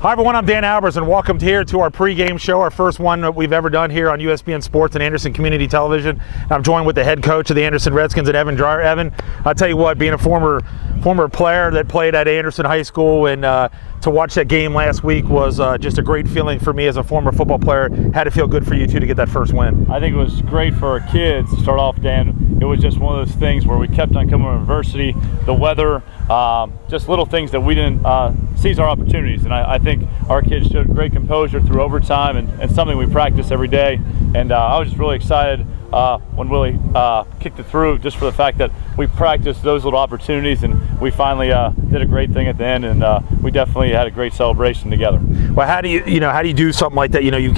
Hi everyone, I'm Dan Albers and welcome here to our pregame show, our first one that we've ever done here on USBN Sports and Anderson Community Television. I'm joined with the head coach of the Anderson Redskins, Evan Dreyer. Evan, I'll tell you what, being a former player that played at Anderson High School and to watch that game last week was just a great feeling for me as a former football player. Had to feel good for you too to get that first win. I think it was great for our kids to start off, Dan. It was just one of those things where we kept on coming to adversity, the weather, just little things that we didn't seize our opportunities. And I think our kids showed great composure through overtime and something we practice every day. And I was just really excited when Willie kicked it through, just for the fact that we practiced those little opportunities and we finally did a great thing at the end, and we definitely had a great celebration together. Well, how do you do something like that? You've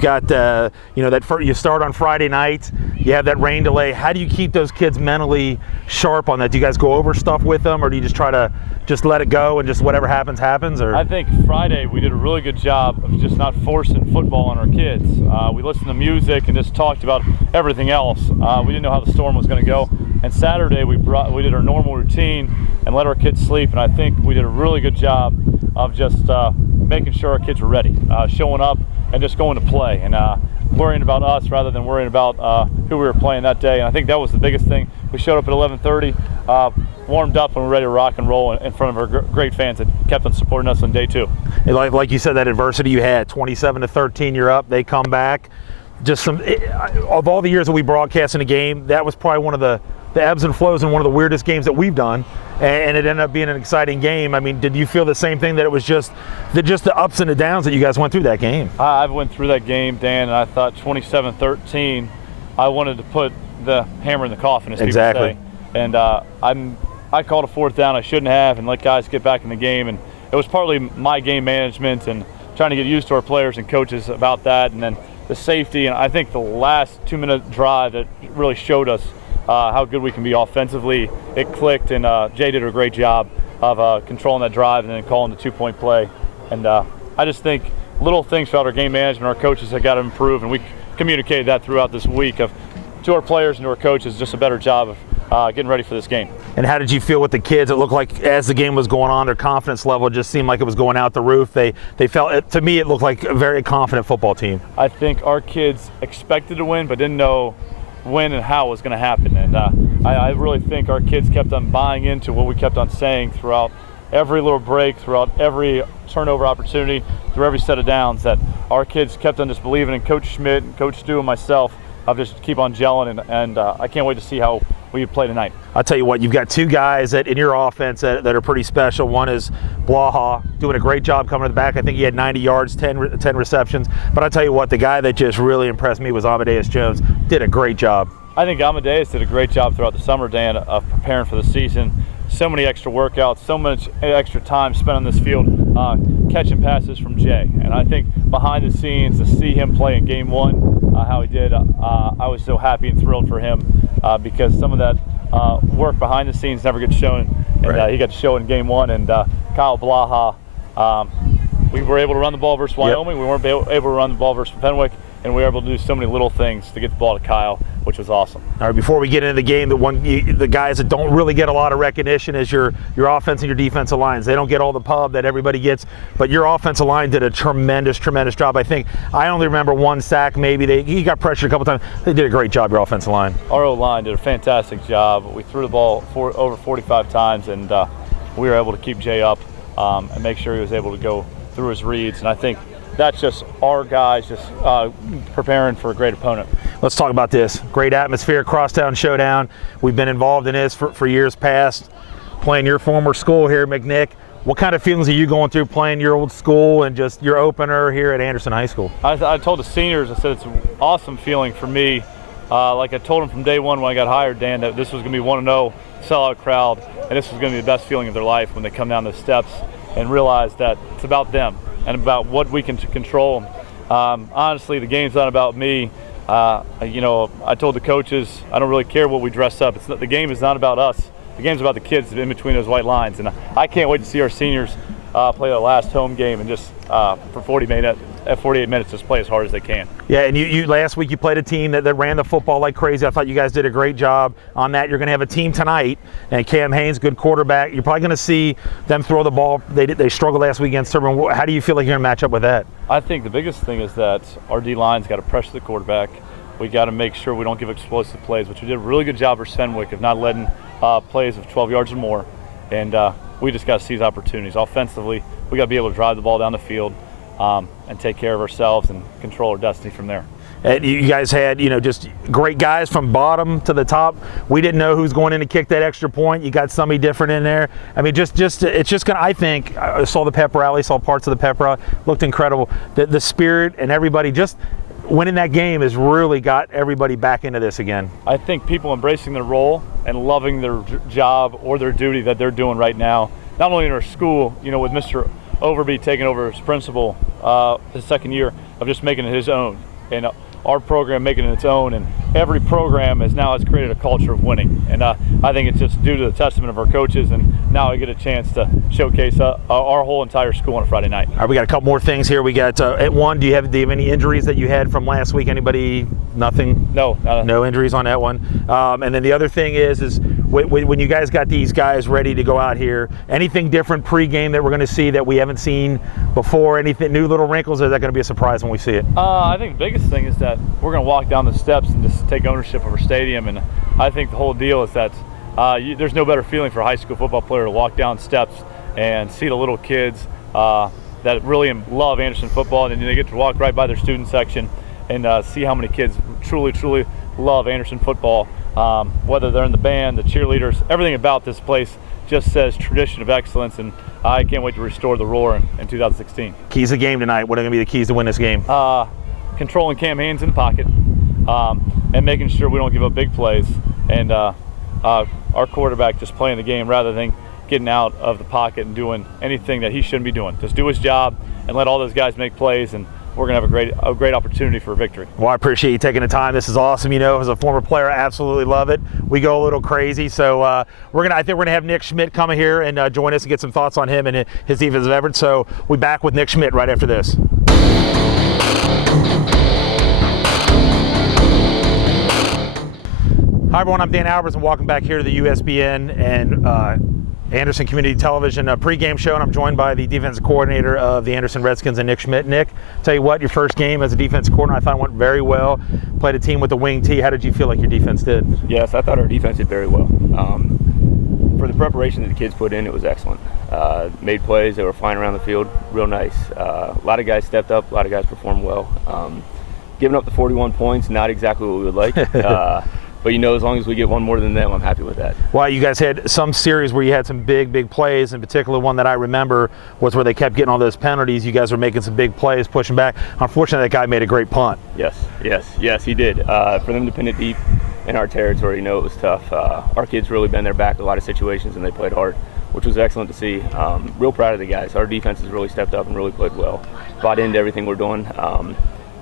got that you start on Friday night, you have that rain delay. How do you keep those kids mentally sharp on that? Do you guys go over stuff with them, or do you just try to just let it go and just whatever happens? Or I think Friday we did a really good job of just not forcing football on our kids. We listened to music and just talked about everything else. We didn't know how the storm was going to go. And Saturday we did our normal routine and let our kids sleep. And I think we did a really good job of just making sure our kids were ready, showing up and just going to play and worrying about us rather than worrying about who we were playing that day. And I think that was the biggest thing. We showed up at 11:30. Warmed up and we're ready to rock and roll in front of our great fans that kept on supporting us on day two. Like you said, that adversity you had, 27-13, you're up, they come back. Just of all the years that we broadcast in a game, that was probably one of the ebbs and flows and one of the weirdest games that we've done, and it ended up being an exciting game. I mean, did you feel the same thing, that it was just the ups and the downs that you guys went through that game? I went through that game, Dan, and I thought 27-13, I wanted to put the hammer in the coffin, as exactly. People say. And I called a fourth down I shouldn't have and let guys get back in the game, and it was partly my game management and trying to get used to our players and coaches about that, and then the safety. And I think the last 2-minute drive that really showed us how good we can be offensively, it clicked, and Jay did a great job of controlling that drive and then calling the 2-point play. And I just think little things throughout our game management, our coaches have got to improve, and we communicated that throughout this week to our players and to our coaches, just a better job of getting ready for this game. And how did you feel with the kids? It looked like as the game was going on, their confidence level just seemed like it was going out the roof. They felt, to me, it looked like a very confident football team. I think our kids expected to win, but didn't know when and how it was going to happen. And I really think our kids kept on buying into what we kept on saying throughout every little break, throughout every turnover opportunity, through every set of downs, that our kids kept on just believing in Coach Schmidt and Coach Stu and myself. I'll just keep on gelling, and I can't wait to see how we play tonight. I'll tell you what, you've got two guys in your offense that are pretty special. One is Blaha, doing a great job coming to the back. I think he had 90 yards, 10 receptions. But I'll tell you what, the guy that just really impressed me was Amadeus Jones. Did a great job. I think Amadeus did a great job throughout the summer, Dan, of preparing for the season. So many extra workouts, so much extra time spent on this field catching passes from Jay. And I think behind the scenes, to see him play in game one, how he did, I was so happy and thrilled for him because some of that work behind the scenes never gets shown. And right. He got to show in game one. And Kyle Blaha, we were able to run the ball versus Wyoming. Yep. We weren't able to run the ball versus Fenwick. And we were able to do so many little things to get the ball to Kyle, which was awesome. All right, before we get into the game, the guys that don't really get a lot of recognition is your offense and your defensive lines. They don't get all the pub that everybody gets, but your offensive line did a tremendous job. I think I only remember one sack maybe. He got pressured a couple times. They did a great job, your offensive line. Our O-line did a fantastic job. We threw the ball over 45 times, and we were able to keep Jay up and make sure he was able to go through his reads. And I think that's just our guys just preparing for a great opponent. Let's talk about this. Great atmosphere, crosstown showdown. We've been involved in this for years past, playing your former school here, McNick. What kind of feelings are you going through playing your old school and just your opener here at Anderson High School? I told the seniors, I said it's an awesome feeling for me. Like I told them from day one when I got hired, Dan, that this was going to be 1-0 sellout crowd, and this was going to be the best feeling of their life when they come down the steps and realize that it's about them and about what we can control. Honestly, the game's not about me. I told the coaches, I don't really care what we dress up. The game is not about us. The game's about the kids in between those white lines. And I can't wait to see our seniors play their last home game and just for 40 at 48 minutes, just play as hard as they can. Yeah, and you last week you played a team that ran the football like crazy. I thought you guys did a great job on that. You're going to have a team tonight, and Cam Haynes, good quarterback. You're probably going to see them throw the ball. They struggled last week against Turbine. How do you feel like you're going to match up with that? I think the biggest thing is that our D-line's got to pressure the quarterback. We got to make sure we don't give explosive plays, which we did a really good job versus Fenwick of not letting plays of 12 yards or more. And we just got to seize opportunities. Offensively, we got to be able to drive the ball down the field and take care of ourselves and control our destiny from there. And you guys had, just great guys from bottom to the top. We didn't know who's going in to kick that extra point. You got somebody different in there. I mean, it's just going to, I think, I saw the pep rally, saw parts of the pep rally, looked incredible. The spirit and everybody just winning that game has really got everybody back into this again. I think people embracing their role and loving their job or their duty that they're doing right now, not only in our school, with Mr. Overby taking over as principal his second year of just making it his own, and our program making it its own, and every program has created a culture of winning. And I think it's just due to the testament of our coaches, and now I get a chance to showcase our whole entire school on a Friday night. All right, we got a couple more things here. We got at one, do you have any injuries that you had from last week? Anybody? Nothing? No. No injuries on that one. And then the other thing is when you guys got these guys ready to go out here, anything different pregame that we're going to see that we haven't seen before? Anything new little wrinkles? Or is that going to be a surprise when we see it? I think the biggest thing is that we're going to walk down the steps and just take ownership of our stadium. And I think the whole deal is that there's no better feeling for a high school football player to walk down steps and see the little kids that really love Anderson football, and then they get to walk right by their student section and see how many kids truly love Anderson football, whether they're in the band, the cheerleaders, everything about this place just says tradition of excellence, and I can't wait to restore the roar in 2016. Keys of the game tonight. What are going to be the keys to win this game? Controlling Cam Haynes in the pocket and making sure we don't give up big plays, and our quarterback just playing the game rather than getting out of the pocket and doing anything that he shouldn't be doing. Just do his job and let all those guys make plays, and we're going to have a great opportunity for a victory. Well, I appreciate you taking the time. This is awesome. As a former player, I absolutely love it. We go a little crazy. So I think we're going to have Nick Schmidt come here and join us and get some thoughts on him and his defensive effort. So we'll be back with Nick Schmidt right after this. Hi, everyone. I'm Dan Albers, and welcome back here to the USBN and Anderson Community Television pregame show, and I'm joined by the defensive coordinator of the Anderson Redskins, and Nick Schmidt. Nick, tell you what, your first game as a defensive coordinator, I thought it went very well. Played a team with the wing tee. How did you feel like your defense did? Yes, I thought our defense did very well. For the preparation that the kids put in, it was excellent. Made plays, they were flying around the field, real nice. A lot of guys stepped up, a lot of guys performed well. Giving up the 41 points, not exactly what we would like. But as long as we get one more than them, I'm happy with that. Well, you guys had some series where you had some big plays. In particular, one that I remember was where they kept getting all those penalties. You guys were making some big plays, pushing back. Unfortunately, that guy made a great punt. Yes, he did. For them to pin it deep in our territory, it was tough. Our kids really bent their back in a lot of situations, and they played hard, which was excellent to see. Real proud of the guys. Our defense has really stepped up and really played well. Bought into everything we're doing.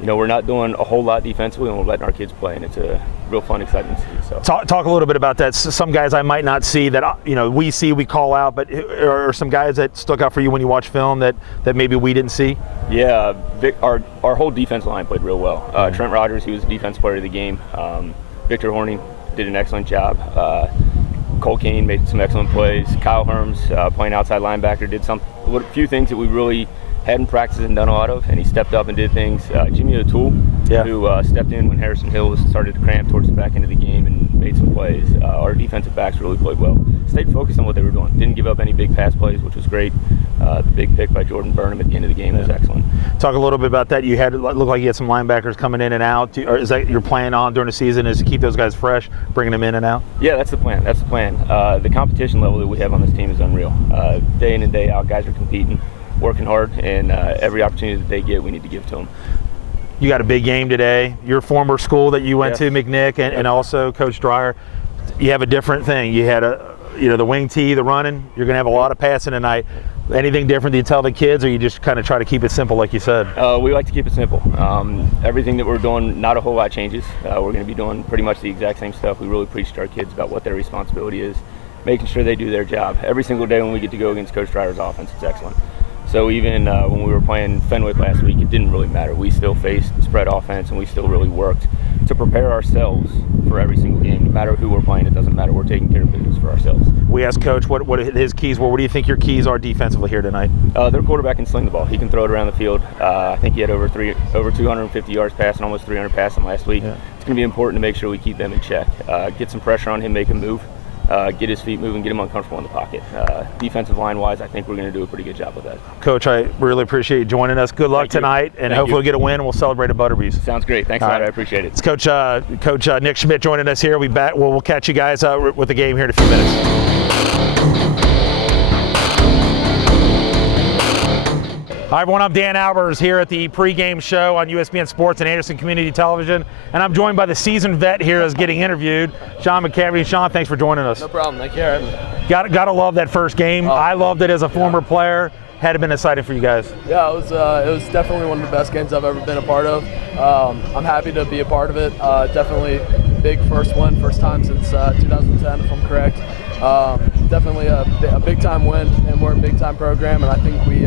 We're not doing a whole lot defensively, and we're letting our kids play, and it's a real fun, exciting to see. So talk a little bit about that. Some guys I might not see that we call out, but are some guys that stuck out for you when you watch film that maybe we didn't see? Yeah, our whole defense line played real well. Trent Rogers, he was the defense player of the game. Victor Horning did an excellent job. Cole Kane made some excellent plays. Kyle Herms, playing outside linebacker, did a few things that we really hadn't practiced and done a lot of, and he stepped up and did things. Jimmy O'Toole, who stepped in when Harrison Hill started to cramp towards the back end of the game and made some plays. Our defensive backs really played well. Stayed focused on what they were doing. Didn't give up any big pass plays, which was great. The big pick by Jordan Burnham at the end of the game was excellent. Talk a little bit about that. You looked like you had some linebackers coming in and out. Or is that your plan on during the season, is to keep those guys fresh, bringing them in and out? Yeah, that's the plan. The competition level that we have on this team is unreal. Day in and day out, guys are competing, working hard, and every opportunity that they get, we need to give to them. You got a big game today. Your former school that you went to, McNick, and also Coach Dreyer. You have a different thing. You had the wing tee, the running. You're going to have a lot of passing tonight. Anything different do you tell the kids, or you just kind of try to keep it simple like you said? We like to keep it simple. Everything that we're doing, not a whole lot changes. We're going to be doing pretty much the exact same stuff. We really preach to our kids about what their responsibility is, making sure they do their job. Every single day when we get to go against Coach Dryer's offense, it's excellent. So even when we were playing Fenwick last week, it didn't really matter. We still faced spread offense, and we still really worked to prepare ourselves for every single game. No matter who we're playing, it doesn't matter. We're taking care of business for ourselves. We asked Coach what his keys were. What do you think your keys are defensively here tonight? Their quarterback can sling the ball. He can throw it around the field. I think he had over 250 yards passing, almost 300 passing last week. Yeah. It's going to be important to make sure we keep them in check. Get some pressure on him, make him move. Get his feet moving, get him uncomfortable in the pocket. Defensive line-wise, I think we're going to do a pretty good job with that. Coach, I really appreciate you joining us. Good luck tonight, and hopefully we'll get a win, and we'll celebrate at Butterbees. Sounds great. Thanks a lot. I appreciate it. It's Coach Nick Schmidt joining us here. We'll catch you guys with the game here in a few minutes. Hi everyone, I'm Dan Albers here at the pregame show on USBN Sports and Anderson Community Television, and I'm joined by the seasoned vet here as getting interviewed, Sean McCaffrey. Sean, thanks for joining us. No problem. Thank you for having me. Gotta love that first game. I loved it as a former player. Had it been exciting for you guys? Yeah, it was definitely one of the best games I've ever been a part of. I'm happy to be a part of it. Definitely big first win, first time since 2010, if I'm correct. Definitely a big time win, and we're a big time program, and I think we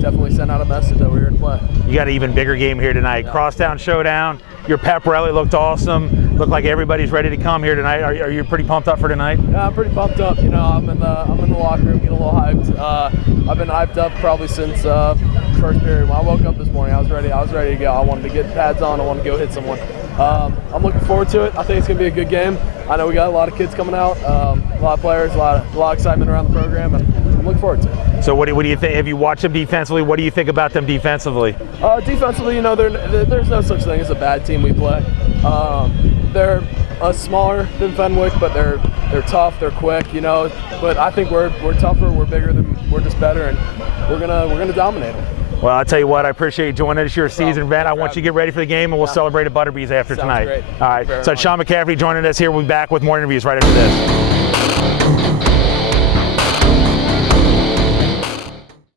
definitely sent out a message that we're here to play. You got an even bigger game here tonight. Yeah. Crosstown showdown. Your pep rally looked awesome. Looked like everybody's ready to come here tonight. Are you pretty pumped up for tonight? Yeah, I'm pretty pumped up. You know, I'm in the locker room getting a little hyped. I've been hyped up probably since first period. When I woke up this morning, I was ready to go. I wanted to get pads on. I wanted to go hit someone. I'm looking forward to it. I think it's going to be a good game. I know we got a lot of kids coming out, a lot of players, a lot of excitement around the program, and I'm looking forward to it. So what do you think? Have you watched them defensively? What do you think about them defensively? Defensively, you know, there's no such thing as a bad team we play. They're smaller than Fenwick, but they're tough, they're quick, you know. But I think we're tougher, we're bigger, we're just better, and we're gonna dominate them. Well, I'll tell you what, I appreciate you joining us. You're a seasoned vet. I want you to get ready for the game, and we'll celebrate at Butterbees after Sounds tonight. great. All right. So Sean McCaffrey joining us here. We'll be back with more interviews right after this.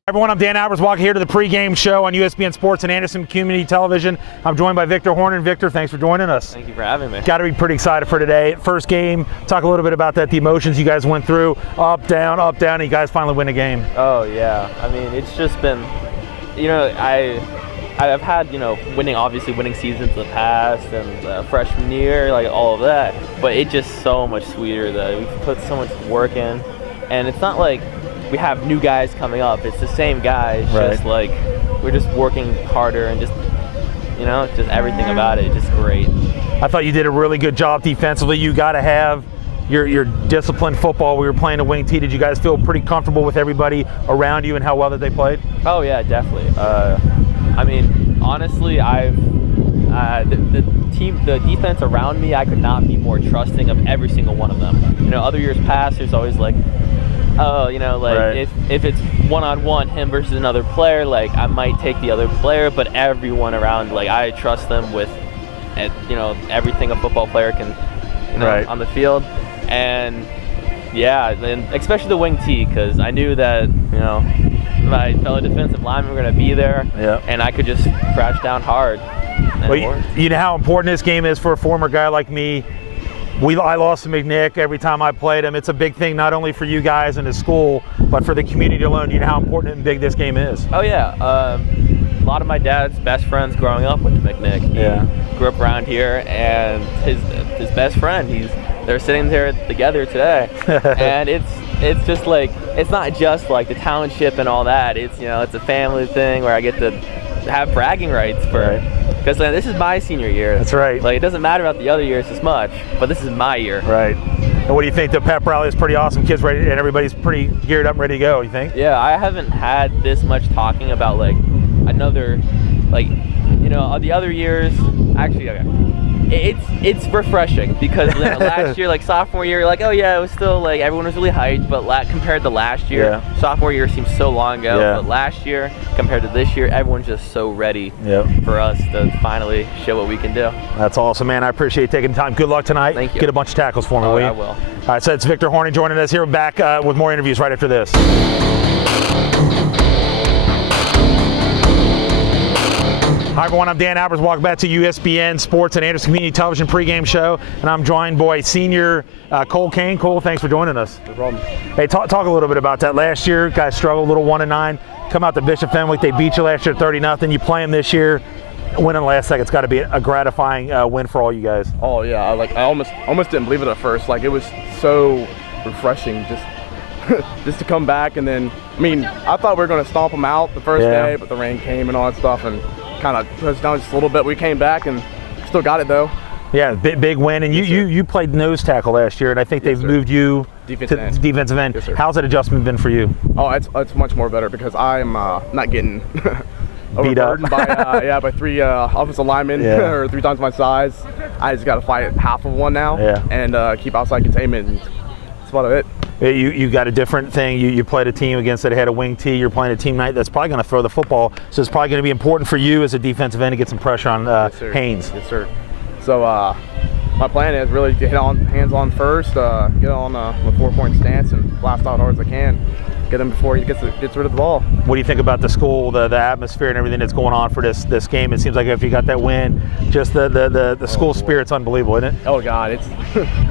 Everyone, I'm Dan Albers. Welcome here to the pregame show on USBN Sports and Anderson Community Television. I'm joined by Victor Hornan. Victor, thanks for joining us. Thank you for having me. Got to be pretty excited for today. First game. Talk a little bit about that. The emotions you guys went through. Up, down, and you guys finally win a game. Oh yeah. I mean, it's just been, you know, I've had, you know, winning seasons in the past and freshman year, like all of that. But it's just so much sweeter that we put so much work in, and it's not like we have new guys coming up. It's the same guys, right. Just like we're just working harder and just, you know, just everything about it. Just great. I thought you did a really good job defensively. You got to have your disciplined football. We were playing a wing tee. Did you guys feel pretty comfortable with everybody around you and how well that they played? Oh yeah, definitely. I mean, honestly, the defense around me, I could not be more trusting of every single one of them. You know, other years past, there's always like, oh, you know, like right. if it's one-on-one, him versus another player, like I might take the other player, but everyone around, like I trust them with, you know, everything a football player can, you know, right. on the field. And yeah, and especially the wing tee, because I knew that, you know, my fellow defensive linemen were going to be there, yeah. And I could just crash down hard. Well, you know how important this game is for a former guy like me. I lost to McNick every time I played him. It's a big thing not only for you guys and the school, but for the community alone. You know how important and big this game is. Oh yeah, a lot of my dad's best friends growing up went to McNick. He grew up around here, and his best friend, they're sitting there together today, and it's just like, it's not just like the township and all that. It's, you know, it's a family thing where I get to have bragging rights for. Right. Because this is my senior year. That's right. Like, it doesn't matter about the other years as much, but this is my year. Right. And what do you think? The pep rally is pretty awesome. Kids ready, and everybody's pretty geared up and ready to go, you think? Yeah, I haven't had this much talking about, like, another, like, you know, the other years, actually, okay. It's refreshing because last year, like sophomore year, like, oh yeah, it was still like everyone was really hyped, but compared to last year, sophomore year seems so long ago, but last year compared to this year, everyone's just so ready for us to finally show what we can do. That's awesome, man. I appreciate you taking the time. Good luck tonight. Thank you. Get a bunch of tackles for me, will you? I will. All right, so it's Victor Hornan joining us here. We're back with more interviews right after this. Hi everyone, I'm Dan Albers. Welcome back to USBN Sports and Anderson Community Television pregame show, and I'm joined by senior Cole Kane. Cole, thanks for joining us. No problem. Hey, talk a little bit about that. Last year, guys struggled a little 1-9. Come out to Bishop Fenwick, they beat you last year 30-0. You play them this year, win in the last second. It's got to be a gratifying win for all you guys. Oh yeah, I almost didn't believe it at first. Like, it was so refreshing just to come back, and then I thought we were going to stomp them out the first day, but the rain came and all that stuff, and kind of pushed down just a little bit. We came back and still got it though. Yeah, big win, and you played nose tackle last year, and I think they've moved you to defensive end. Yes, sir. How's that adjustment been for you? Oh, it's much more better because I'm not getting beat up by three offensive linemen or 3 times my size. I just got to fight half of one now and keep outside containment. And that's about it. You got a different thing. You played a team against that had a wing T. You're playing a team night that's probably going to throw the football. So it's probably going to be important for you as a defensive end to get some pressure on Haynes. Yes, sir. So my plan is really to hit on hands on first, get on a 4-point stance and blast out hard as I can. Get him before he gets rid of the ball. What do you think about the school, the atmosphere, and everything that's going on for this game? It seems like if you got that win, just the school spirit's unbelievable, isn't it? Oh God, it's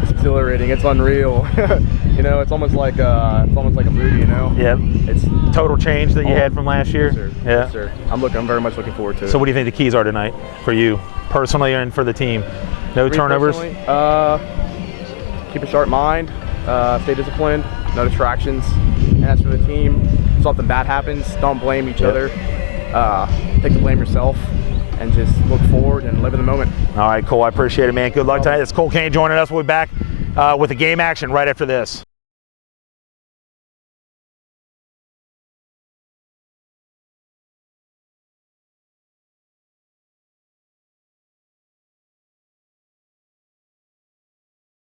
exhilarating. It's unreal. It's almost like a movie. Yeah. It's total change that you had from last year. Yes, sir. Yeah. Yes, sir. I'm very much looking forward to it. So what do you think the keys are tonight for you personally and for the team? No turnovers. Keep a sharp mind. Stay disciplined. No distractions. And as for the team, if something bad happens, don't blame each other. Take the blame yourself and just look forward and live in the moment. All right, Cole, I appreciate it, man. Good luck tonight. It's Cole Kane joining us. We'll be back with the game action right after this.